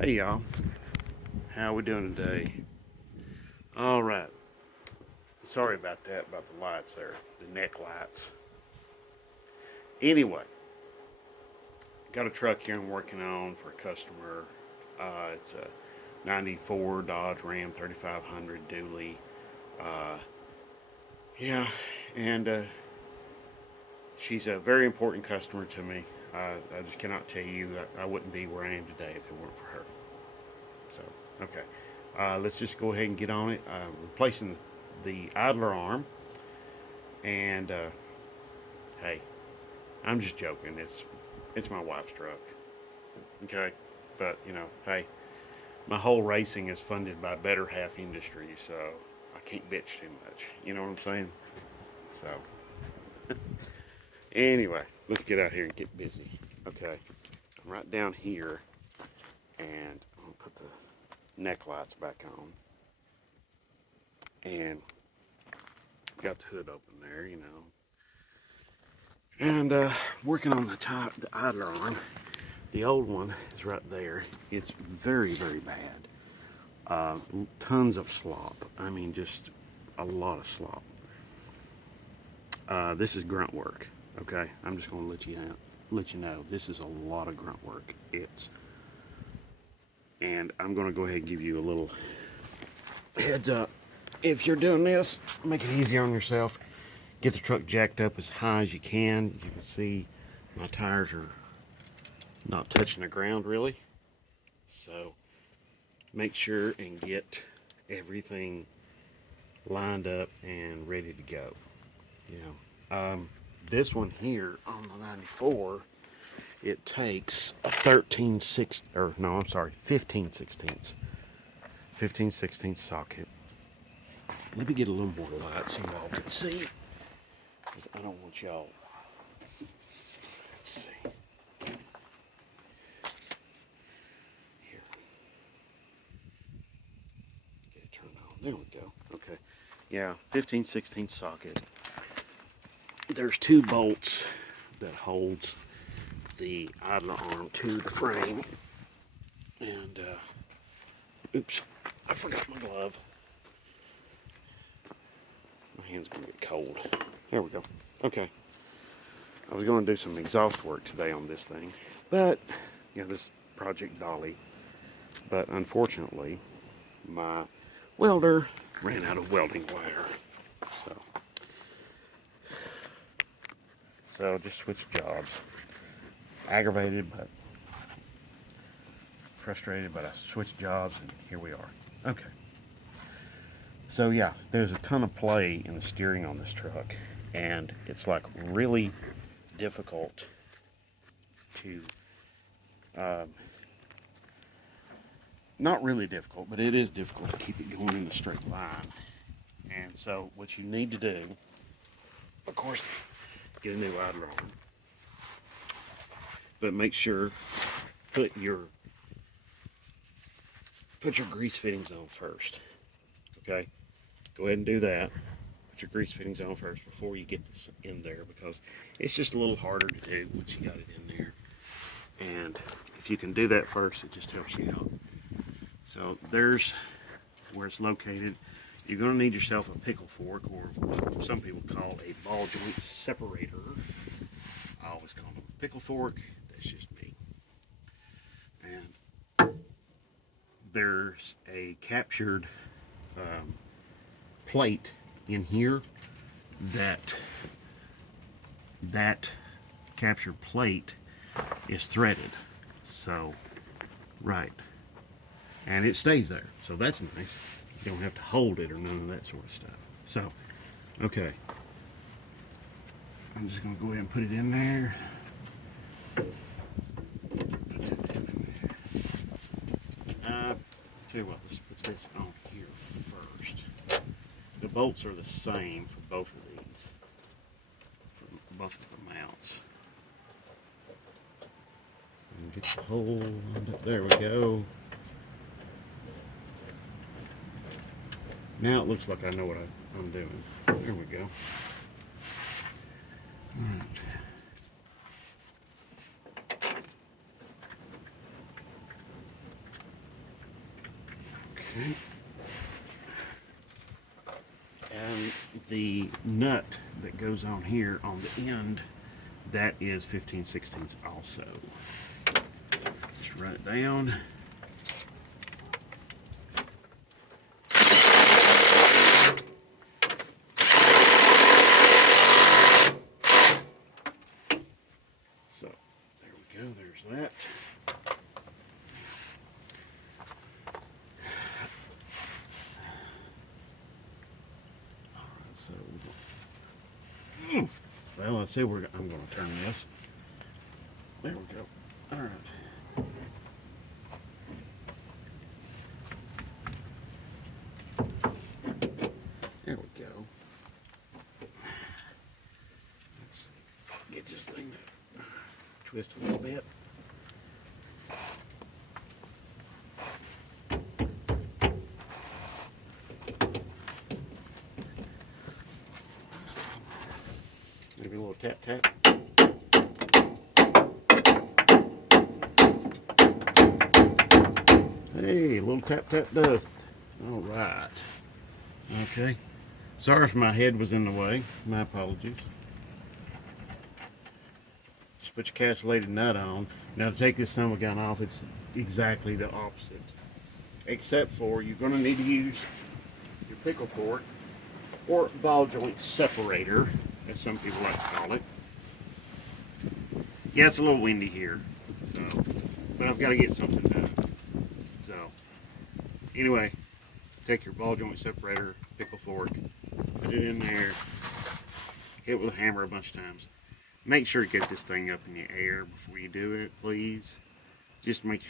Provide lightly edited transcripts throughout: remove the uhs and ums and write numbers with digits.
Hey y'all, how we doing today? All right, sorry about that, about the lights there, the neck lights. Anyway, got a truck here I'm working on for a customer. It's a 94 Dodge Ram 3500 dually. Uh, yeah, and she's a very important customer to me. I just cannot tell you that I wouldn't be where I am today if it weren't for her. So, okay. Let's just go ahead and get on it. Replacing the idler arm. And hey, I'm just joking. It's my wife's truck. Okay, but hey, my whole racing is funded by Better Half Industries, so I can't bitch too much. You know what I'm saying? So anyway, let's get out here and get busy. Okay, I'm right down here, and I'm gonna put the neck lights back on, and got the hood open there, and working on the idler arm. The old one is right there. It's very, very bad. Tons of slop. I mean, just a lot of slop. This is grunt work. Okay, I'm just going to let you know this is a lot of grunt work. And I'm going to go ahead and give you a little heads up. If you're doing this, make it easier on yourself. Get the truck jacked up as high as you can. You can see my tires are not touching the ground really. So make sure and get everything lined up and ready to go. This one here on the 94, it takes a 15 sixteenths socket. Let me get a little more light so y'all can see, because I don't want y'all. Let's see here. Get it turned on. There we go. Okay. Yeah, 15 sixteenths socket. There's two bolts that holds the idler arm to the frame. And, oops, I forgot my glove. My hand's gonna get cold. There we go. Okay. I was gonna do some exhaust work today on this thing, but, this Project Dolly. But unfortunately, my welder ran out of welding wire. So just switch jobs. Aggravated, but frustrated, but I switched jobs and here we are. Okay. So yeah, there's a ton of play in the steering on this truck, and it's like really difficult to, not really difficult, but it is difficult to keep it going in a straight line. And so what you need to do, of course, get a new idler on, but make sure put your grease fittings on first. Okay, go ahead and do that. Put your grease fittings on first before you get this in there, because it's just a little harder to do once you got it in there. And if you can do that first, it just helps you out. So there's where it's located. You're going to need yourself a pickle fork, or what some people call a ball joint separator. I always call them a pickle fork. That's just me. And there's a captured plate in here that captured plate is threaded. So, right. And it stays there. So that's nice. You don't have to hold it or none of that sort of stuff. So, okay. I'm just going to go ahead and put it in there. Put that in there. Tell you what, let's put this on here first. The bolts are the same for both of these, for both of the mounts. And get the hole lined up. There we go. Now it looks like I know what I'm doing. There we go. All right. Okay. And the nut that goes on here on the end, that is 15/16 also. Just run it down. So there we go, there's that. Well, let's see where I'm going to turn this. There we go. All right. There we go. Let's get this thing to twist a little bit. Maybe a little tap tap. Hey, a little tap tap does it. All right. Okay. Sorry if my head was in the way. My apologies. Just put your castellated nut on. Now to take this summer gun off, it's exactly the opposite. Except for you're going to need to use your pickle fork or ball joint separator, as some people like to call it. Yeah, it's a little windy here, so, but I've got to get something done. So, anyway, take your ball joint separator, pickle fork, put it in there, hit it with a hammer a bunch of times. Make sure to get this thing up in the air before you do it, please. Just make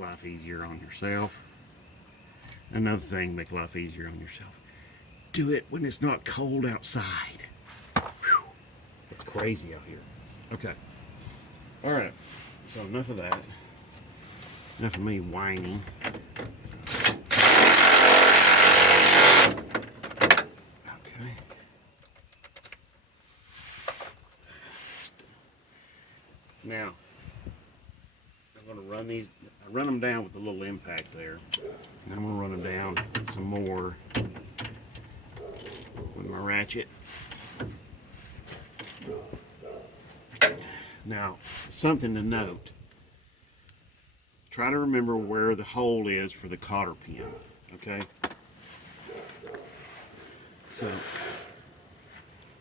life easier on yourself. Another thing, make life easier on yourself. Do it when it's not cold outside. Whew. It's crazy out here. Okay. All right. So enough of that. Enough of me whining. Okay. Now, I'm going to run these. I run them down with a little impact there. And I'm going to run them down some more with my ratchet. Now, something to note. Try to remember where the hole is for the cotter pin, okay? So,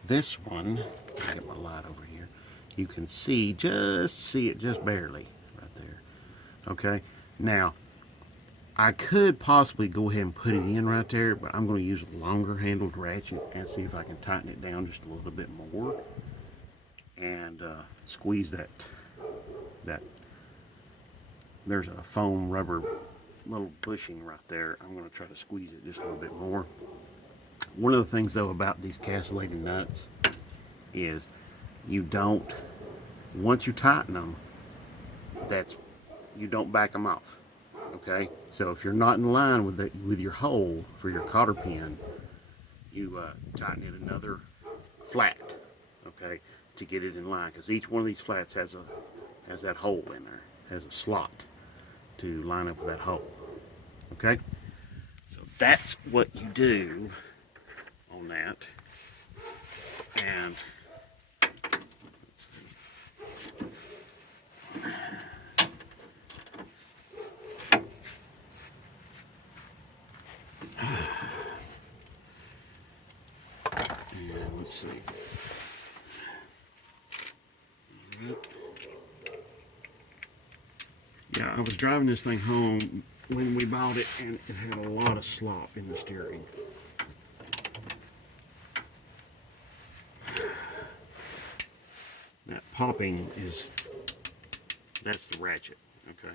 this one, I'll get my light over here. You can see it just barely right there, okay? Now, I could possibly go ahead and put it in right there, but I'm going to use a longer handled ratchet and see if I can tighten it down just a little bit more and squeeze that. There's a foam rubber little bushing right there. I'm going to try to squeeze it just a little bit more. One of the things though about these castellated nuts is you don't, once you tighten them, you don't back them off. Okay, so if you're not in line with your hole for your cotter pin, you tighten it another flat, okay, to get it in line, because each one of these flats has that hole in there, has a slot to line up with that hole. Okay, so that's what you do on that, and let's see. Yeah, I was driving this thing home when we bought it, and it had a lot of slop in the steering. That popping that's the ratchet, okay?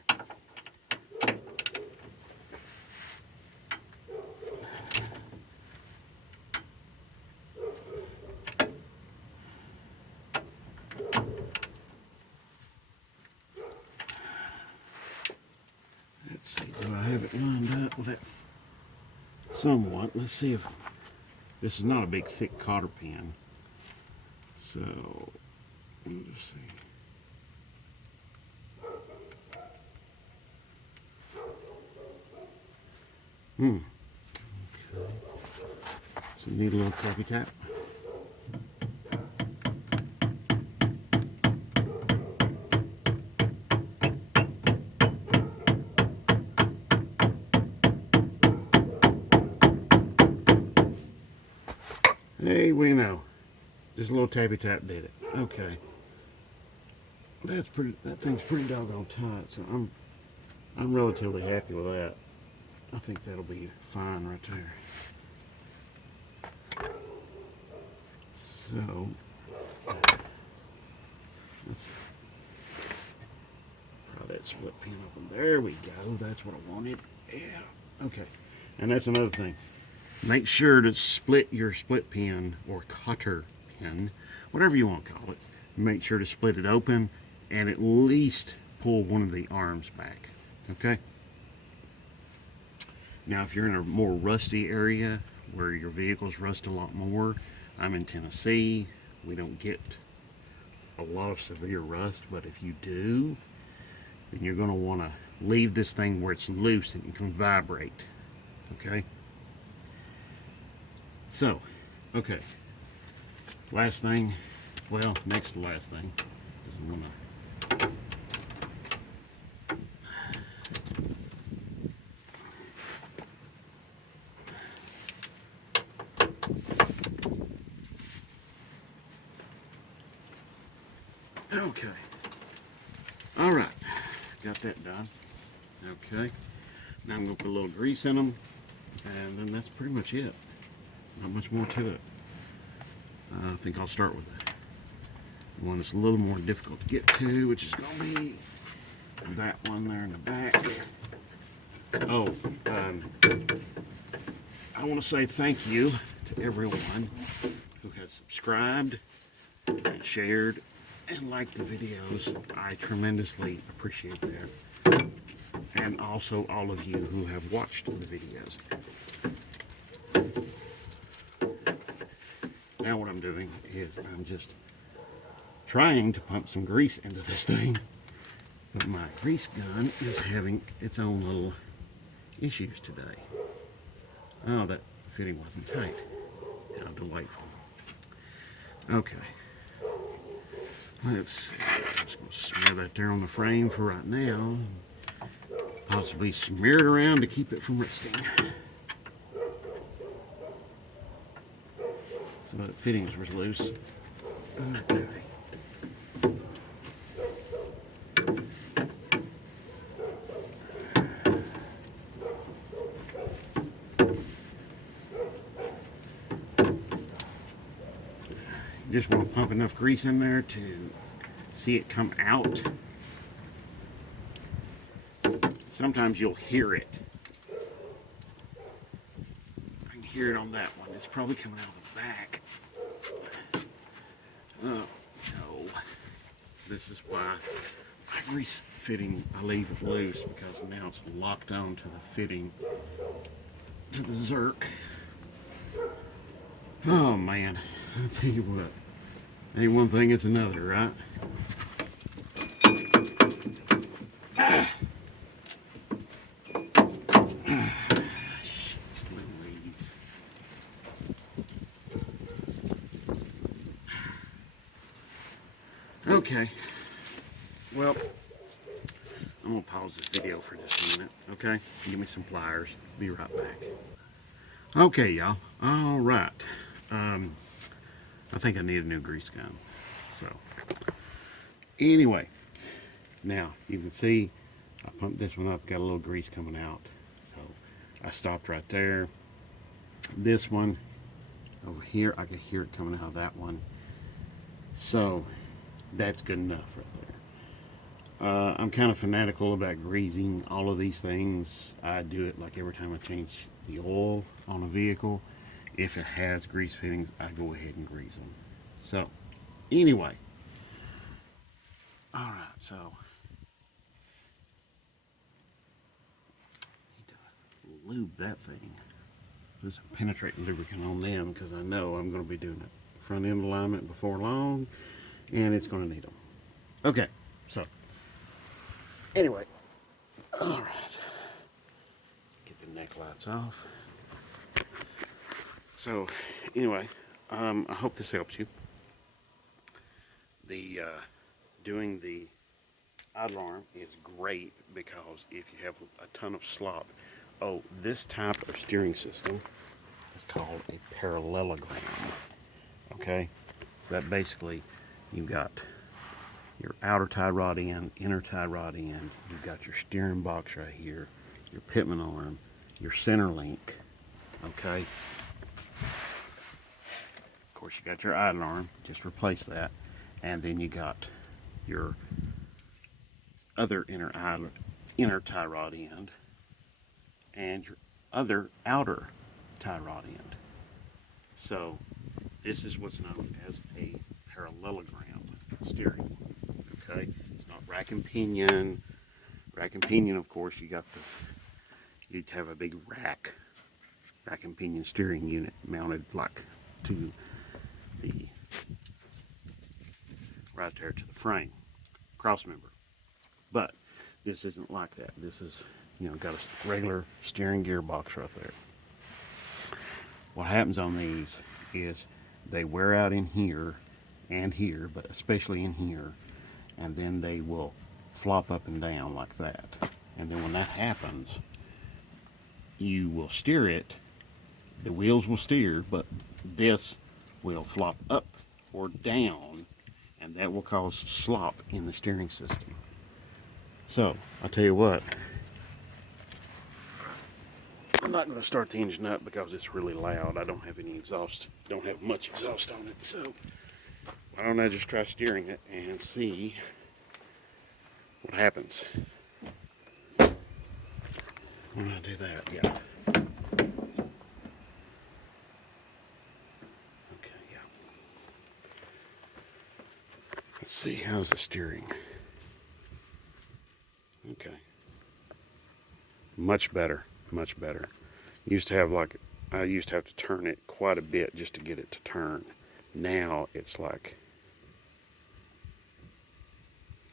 Let's see, do I have it lined up with that somewhat? Let's see if this is not a big thick cotter pin. So, let me just see. Okay. So need a little tappy tap. Hey, we know. Just a little tappy tap did it. Okay. That's pretty. That thing's pretty doggone tight. So I'm relatively happy with that. I think that'll be fine right there. So let's pry that split pin open. There we go. That's what I wanted. Yeah. Okay. And that's another thing. Make sure to split your split pin or cotter pin, whatever you want to call it. Make sure to split it open and at least pull one of the arms back. Okay? Now, if you're in a more rusty area where your vehicles rust a lot more, I'm in Tennessee. We don't get a lot of severe rust, but if you do, then you're going to want to leave this thing where it's loose and it can vibrate. Okay? So, okay. Last thing, well, next to last thing is I'm going to okay. All right. Got that done. Okay. Now I'm going to put a little grease in them, and then that's pretty much it. Not much more to it. I think I'll start with the one that's a little more difficult to get to, which is going to be that one there in the back. Oh, I want to say thank you to everyone who has subscribed and shared and liked the videos. I tremendously appreciate that. And also all of you who have watched the videos. Now what I'm doing is I'm just trying to pump some grease into this thing, but my grease gun is having its own little issues today. Oh, that fitting wasn't tight. How delightful. Okay. Let's see. I'm just going to smear that there on the frame for right now. Possibly smear it around to keep it from rusting. So the fittings were loose. Okay. You just want to pump enough grease in there to see it come out. Sometimes you'll hear it. I can hear it on that one. It's probably coming out of the back. Oh, no. This is why my grease fitting, I leave it loose because now it's locked on to the fitting, to the Zerk. Oh, man. I'll tell you what. Ain't one thing, it's another, right? Okay, well, I'm going to pause this video for just a minute, okay? Give me some pliers. Be right back. Okay, y'all. All right. I think I need a new grease gun. So, anyway, now you can see I pumped this one up, got a little grease coming out. So, I stopped right there. This one over here, I could hear it coming out of that one. So, that's good enough right there. I'm kind of fanatical about greasing all of these things. I do it like every time I change the oil on a vehicle. If it has grease fittings, I go ahead and grease them. So, anyway. Alright, so. Need to lube that thing. Put some penetrating lubricant on them because I know I'm going to be doing a front end alignment before long. And it's going to need them. Okay, so. Anyway. Alright. Get the neck lights off. So, anyway, I hope this helps you. The doing the idle arm is great because if you have a ton of slop, this type of steering system is called a parallelogram. Okay, so that basically you've got your outer tie rod end, inner tie rod end. You've got your steering box right here, your pitman arm, your center link. Okay. Of course, you got your idle arm. Just replace that, and then you got your other inner tie rod end and your other outer tie rod end. So this is what's known as a parallelogram steering. Okay, it's not rack and pinion. Rack and pinion, of course, you'd have a big rack and pinion steering unit mounted like to the right there to the frame, cross member. But this isn't like that. This is, got a regular steering gearbox right there. What happens on these is they wear out in here and here, but especially in here, and then they will flop up and down like that. And then when that happens, you will steer it, the wheels will steer, but this will flop up or down, and that will cause slop in the steering system. So, I'll tell you what, I'm not going to start the engine up because it's really loud. I don't have any exhaust, don't have much exhaust on it, so why don't I just try steering it and see what happens when I do that. Yeah. Okay, yeah. Let's see, how's the steering? Okay. Much better, much better. I used to have to turn it quite a bit just to get it to turn. Now it's like,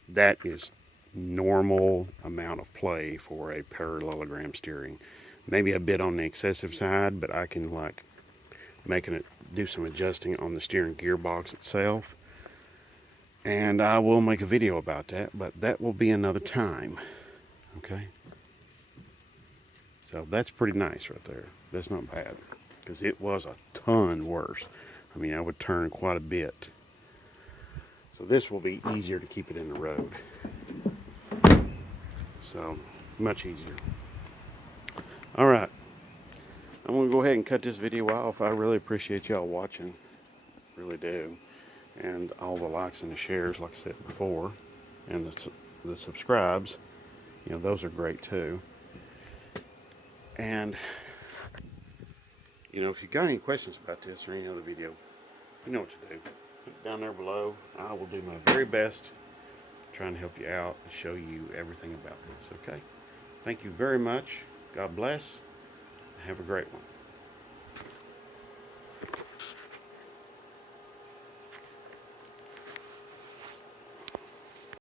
that is normal amount of play for a parallelogram steering. Maybe a bit on the excessive side, but I can do some adjusting on the steering gearbox itself. And I will make a video about that, but that will be another time. Okay? So that's pretty nice right there. That's not bad, because it was a ton worse. I mean, I would turn quite a bit. So this will be easier to keep it in the road. So, much easier. Alright, I'm going to go ahead and cut this video off. I really appreciate y'all watching. Really do. And all the likes and the shares, like I said before. And the subscribes. Those are great too. And, if you've got any questions about this or any other video, you know what to do. Put it down there below. I will do my very best trying to help you out and show you everything about this, okay? Thank you very much. God bless. Have a great one.